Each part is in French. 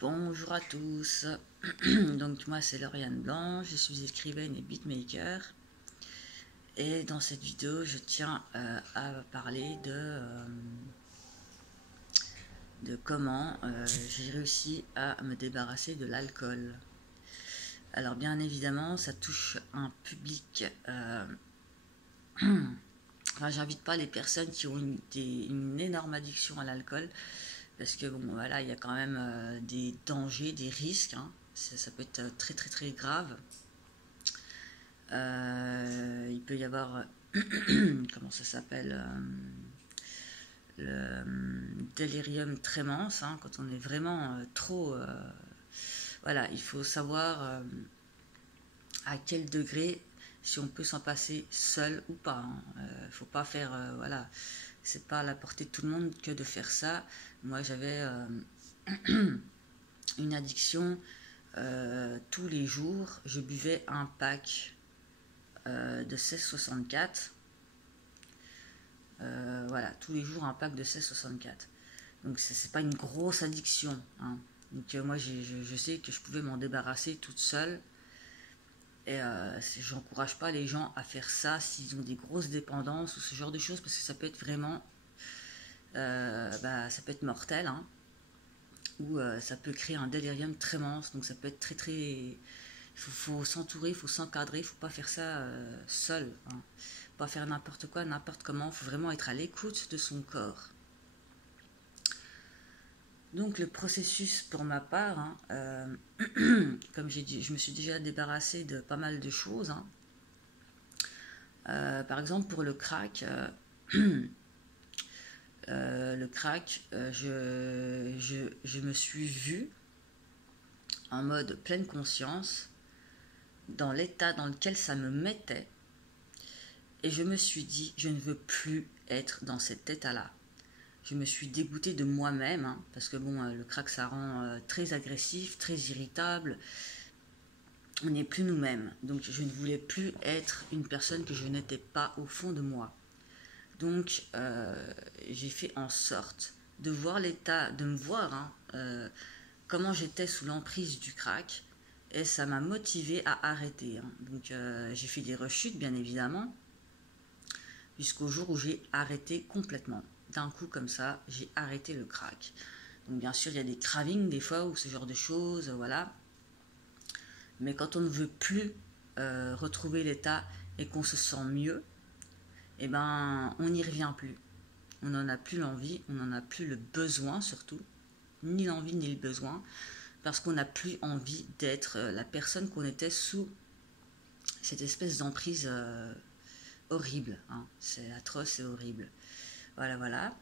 Bonjour à tous, donc moi c'est Lauriane Blanc, je suis écrivaine et beatmaker et dans cette vidéo je tiens à parler de comment j'ai réussi à me débarrasser de l'alcool. Alors bien évidemment ça touche un public, enfin j'invite pas les personnes qui ont une énorme addiction à l'alcool parce que bon voilà il y a quand même des dangers, des risques, hein. Ça peut être très très très grave. Il peut y avoir comment ça s'appelle, le délirium tremens, hein, quand on est vraiment trop voilà, il faut savoir à quel degré, si on peut s'en passer seul ou pas, hein. Faut pas faire voilà, c'est pas à la portée de tout le monde que de faire ça. Moi j'avais une addiction, tous les jours je buvais un pack de 16,64. Voilà, tous les jours un pack de 16,64. Donc c'est pas une grosse addiction, hein. Donc moi je sais que je pouvais m'en débarrasser toute seule. Et j'encourage pas les gens à faire ça s'ils ont des grosses dépendances ou ce genre de choses, parce que ça peut être vraiment ça peut être mortel, hein. Ou ça peut créer un délirium tremens. Donc ça peut être très très, faut s'entourer, faut s'encadrer, faut pas faire ça seul, hein. Pas faire n'importe quoi, n'importe comment, faut vraiment être à l'écoute de son corps. Donc le processus pour ma part, hein, comme j'ai dit, je me suis déjà débarrassée de pas mal de choses, hein. Par exemple pour le crack, je me suis vue en mode pleine conscience dans l'état dans lequel ça me mettait, et je me suis dit je ne veux plus être dans cet état-là. Je me suis dégoûtée de moi-même, hein, parce que bon, le crack ça rend très agressif, très irritable. On n'est plus nous-mêmes. Donc je ne voulais plus être une personne que je n'étais pas au fond de moi. Donc j'ai fait en sorte de voir l'état, de me voir, hein, comment j'étais sous l'emprise du crack, et ça m'a motivée à arrêter, hein. Donc j'ai fait des rechutes bien évidemment, jusqu'au jour où j'ai arrêté complètement. D'un coup comme ça, j'ai arrêté le crack. Donc bien sûr, il y a des cravings des fois ou ce genre de choses, voilà. Mais quand on ne veut plus retrouver l'état et qu'on se sent mieux, eh ben, on n'y revient plus. On n'en a plus l'envie, on n'en a plus le besoin surtout, ni l'envie ni le besoin, parce qu'on n'a plus envie d'être la personne qu'on était sous cette espèce d'emprise horrible, hein. C'est atroce et horrible. Voilà, voilà.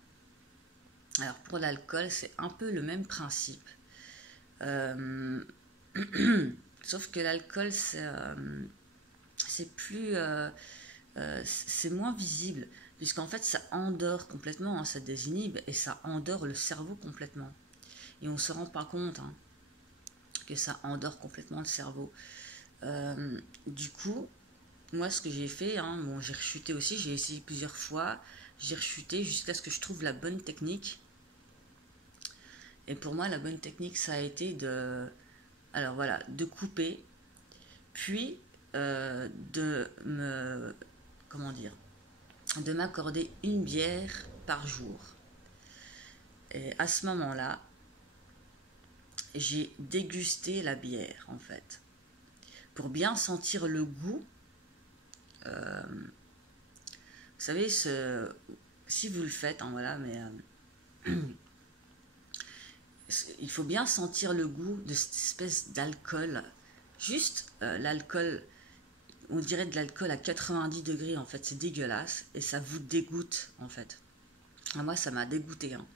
Alors pour l'alcool, c'est un peu le même principe. Sauf que l'alcool, c'est plus... c'est moins visible, puisqu'en fait ça endort complètement, hein, ça désinhibe et ça endort le cerveau complètement. Et on ne se rend pas compte, hein, que ça endort complètement le cerveau. Du coup, moi ce que j'ai fait, hein, bon, j'ai rechuté aussi, j'ai essayé plusieurs fois, j'ai rechuté jusqu'à ce que je trouve la bonne technique. Et pour moi la bonne technique ça a été alors voilà, de couper, puis de me, comment dire, de m'accorder une bière par jour. Et à ce moment-là, j'ai dégusté la bière en fait, pour bien sentir le goût. Vous savez, si vous le faites, hein, voilà, mais il faut bien sentir le goût de cette espèce d'alcool. Juste l'alcool, on dirait de l'alcool à 90 degrés en fait, c'est dégueulasse et ça vous dégoûte en fait. Et moi ça m'a dégoûté, hein.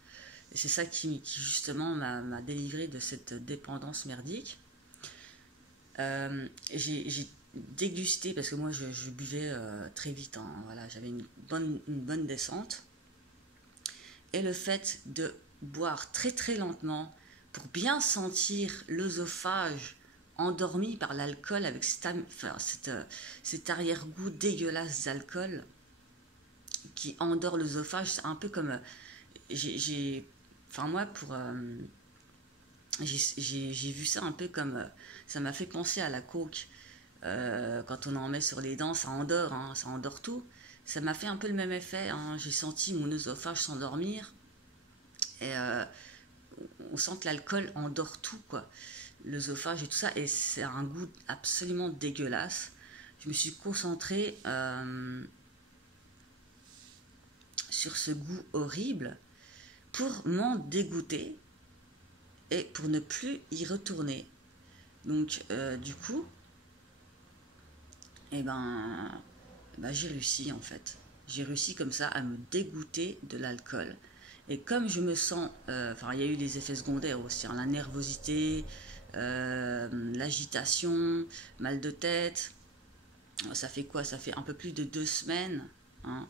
Et c'est ça qui justement m'a délivré de cette dépendance merdique. J'ai dégusté, parce que moi je buvais très vite, hein, voilà, j'avais une bonne descente. Et le fait de boire très très lentement pour bien sentir l'œsophage endormi par l'alcool avec cet arrière-goût dégueulasse d'alcool qui endort l'œsophage, c'est un peu comme... enfin moi J'ai vu ça un peu comme... ça m'a fait penser à la coke. Quand on en met sur les dents, ça endort, hein, ça endort tout. Ça m'a fait un peu le même effet, hein. J'ai senti mon œsophage s'endormir. Et on sent que l'alcool endort tout, quoi. L'œsophage et tout ça. Et c'est un goût absolument dégueulasse. Je me suis concentrée sur ce goût horrible pour m'en dégoûter et pour ne plus y retourner. Donc, du coup, eh ben, j'ai réussi en fait. J'ai réussi comme ça à me dégoûter de l'alcool. Et comme je me sens... il y a eu des effets secondaires aussi, hein, la nervosité, l'agitation, mal de tête. Ça fait quoi? Ça fait un peu plus de 2 semaines. Hein.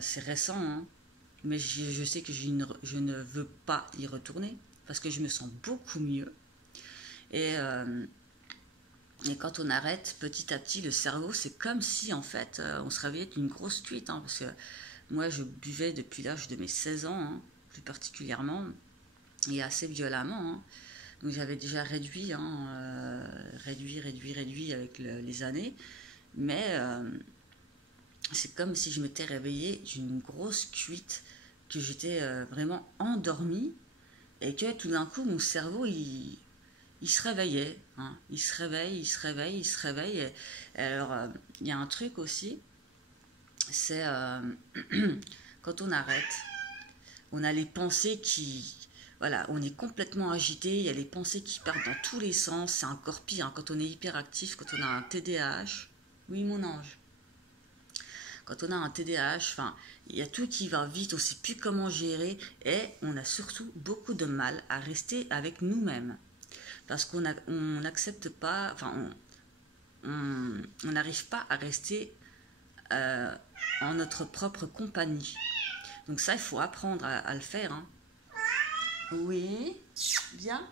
C'est récent, hein. Mais je sais que je ne veux pas y retourner parce que je me sens beaucoup mieux. Et quand on arrête, petit à petit, le cerveau, c'est comme si, en fait, on se réveillait d'une grosse cuite. Hein, parce que moi, je buvais depuis l'âge de mes 16 ans, hein, plus particulièrement, et assez violemment. Hein. Donc, j'avais déjà réduit, hein, réduit avec les années. Mais c'est comme si je m'étais réveillée d'une grosse cuite, que j'étais vraiment endormie, et que tout d'un coup, mon cerveau, il se réveillait, hein. Il se réveille. Et alors, il y a un truc aussi, c'est quand on arrête, on a les pensées qui... Voilà, on est complètement agité, il y a les pensées qui partent dans tous les sens, c'est encore pire, hein, quand on est hyperactif, quand on a un TDAH. Oui, mon ange. Quand on a un TDAH, enfin, il y a tout qui va vite, on ne sait plus comment gérer, et on a surtout beaucoup de mal à rester avec nous-mêmes. Parce qu'on n'accepte pas, enfin, on n'arrive pas à rester en notre propre compagnie. Donc ça, il faut apprendre à le faire. Hein. Oui, bien.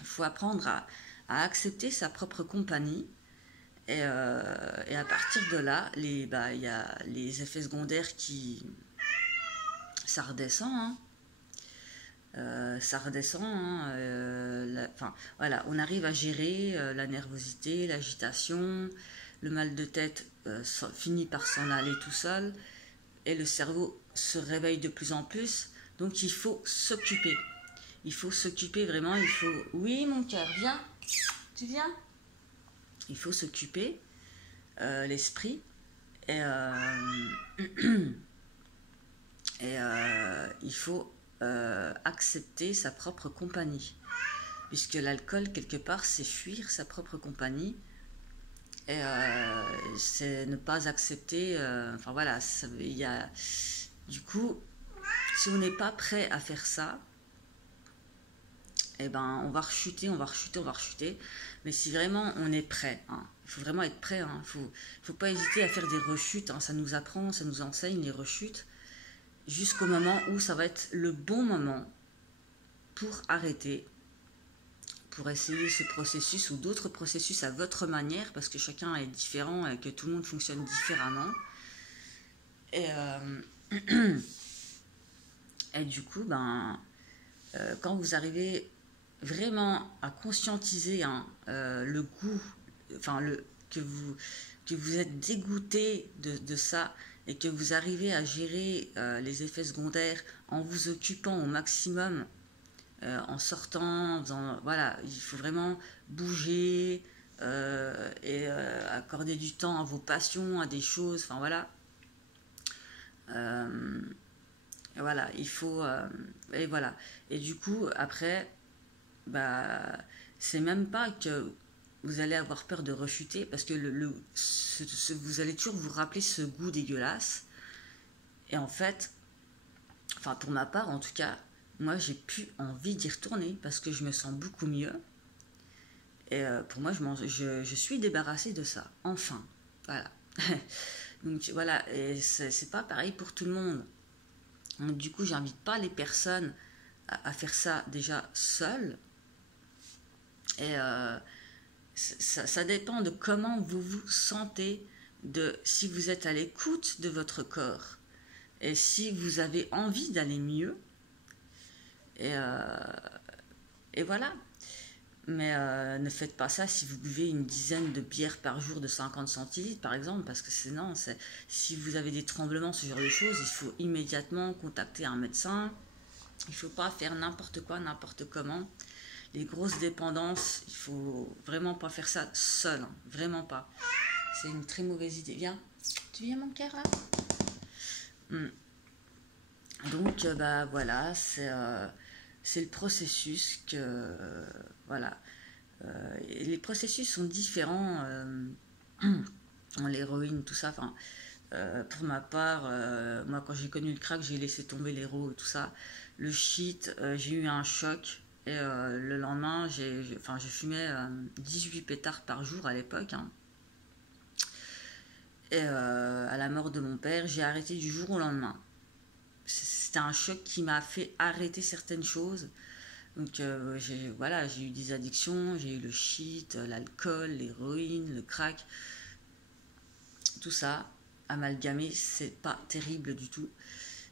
Il faut apprendre à accepter sa propre compagnie. Et à partir de là, il y a les effets secondaires qui... Ça redescend, hein. Ça redescend. Hein, voilà, on arrive à gérer la nervosité, l'agitation, le mal de tête finit par s'en aller tout seul et le cerveau se réveille de plus en plus. Donc il faut s'occuper. Il faut s'occuper vraiment. Il faut. Oui, mon cœur, viens. Tu viens? Il faut s'occuper l'esprit et il faut accepter sa propre compagnie, puisque l'alcool quelque part c'est fuir sa propre compagnie et c'est ne pas accepter enfin voilà, il y a du coup si on n'est pas prêt à faire ça, eh ben on va rechuter. Mais si vraiment on est prêt, hein, il faut vraiment être prêt, hein, faut pas hésiter à faire des rechutes, hein, ça nous apprend, ça nous enseigne les rechutes, jusqu'au moment où ça va être le bon moment pour arrêter, pour essayer ce processus ou d'autres processus à votre manière, parce que chacun est différent et que tout le monde fonctionne différemment. Et, et du coup, quand vous arrivez vraiment à conscientiser hein, le goût, enfin que vous êtes dégoûté de ça et que vous arrivez à gérer les effets secondaires en vous occupant au maximum, en sortant, voilà, il faut vraiment bouger et accorder du temps à vos passions, à des choses, enfin voilà. Voilà, il faut... et voilà. Et du coup, après, c'est même pas que vous allez avoir peur de rechuter, parce que vous allez toujours vous rappeler ce goût dégueulasse. Et en fait, enfin pour ma part en tout cas, moi j'ai plus envie d'y retourner, parce que je me sens beaucoup mieux. Et pour moi, je suis débarrassée de ça, enfin. Voilà. Donc voilà, et c'est pas pareil pour tout le monde. Donc, du coup, j'invite pas les personnes à faire ça déjà seules. Et ça dépend de comment vous vous sentez, de si vous êtes à l'écoute de votre corps et si vous avez envie d'aller mieux. Et Et voilà. Mais ne faites pas ça si vous buvez une dizaine de bières par jour de 50 centilitres, par exemple, parce que sinon, si vous avez des tremblements, ce genre de choses, il faut immédiatement contacter un médecin. Il ne faut pas faire n'importe quoi, n'importe comment. Les grosses dépendances, il faut vraiment pas faire ça seul, hein, vraiment pas. C'est une très mauvaise idée. Viens, tu viens mon cœur là. Donc bah voilà, c'est le processus que voilà. Les processus sont différents. L'héroïne, tout ça. Enfin, pour ma part, moi quand j'ai connu le crack, j'ai laissé tomber l'héro et tout ça. Le shit, j'ai eu un choc. Et le lendemain, je fumais 18 pétards par jour à l'époque. Hein. Et à la mort de mon père, j'ai arrêté du jour au lendemain. C'était un choc qui m'a fait arrêter certaines choses. Donc voilà, j'ai eu des addictions, j'ai eu le shit, l'alcool, l'héroïne, le crack. Tout ça, amalgamé, c'est pas terrible du tout.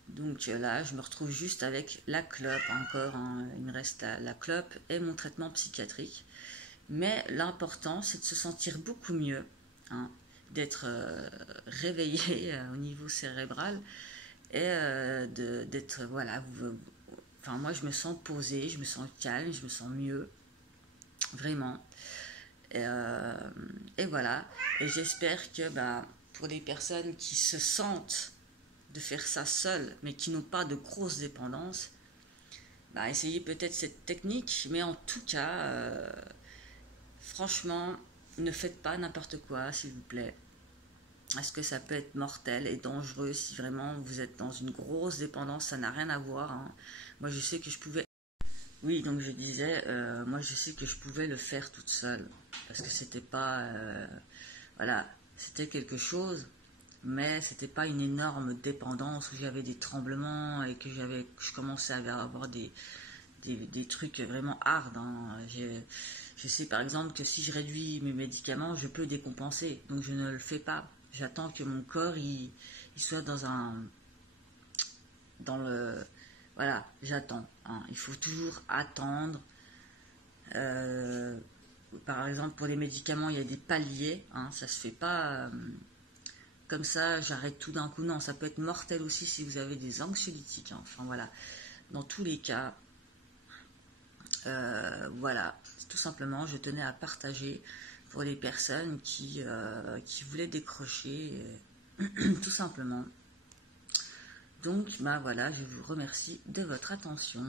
Donc là, je me retrouve juste avec la clope encore. Hein. Il me reste la clope et mon traitement psychiatrique. Mais l'important, c'est de se sentir beaucoup mieux, hein, d'être réveillé au niveau cérébral et d'être, voilà, enfin moi je me sens posée, je me sens calme, je me sens mieux, vraiment. Et voilà, et j'espère que bah, pour les personnes qui se sentent de faire ça seules, mais qui n'ont pas de grosses dépendances, bah, essayez peut-être cette technique, mais en tout cas, franchement, ne faites pas n'importe quoi, s'il vous plaît. Parce que ça peut être mortel et dangereux si vraiment vous êtes dans une grosse dépendance, ça n'a rien à voir. Hein. Moi, je sais que je pouvais... Oui, donc je disais, moi, je sais que je pouvais le faire toute seule. Parce que c'était pas... voilà, c'était quelque chose, mais c'était pas une énorme dépendance où j'avais des tremblements et que je commençais à avoir des trucs vraiment hard. Hein. Je sais par exemple que si je réduis mes médicaments, je peux décompenser. Donc je ne le fais pas. J'attends que mon corps il soit dans le... Voilà, j'attends. Hein. Il faut toujours attendre. Par exemple, pour les médicaments, il y a des paliers. Hein, ça se fait pas comme ça, j'arrête tout d'un coup. Non, ça peut être mortel aussi si vous avez des anxiolytiques. Hein. Enfin voilà. Dans tous les cas, voilà, tout simplement, je tenais à partager pour les personnes qui voulaient décrocher, tout simplement. Donc, bah voilà, je vous remercie de votre attention.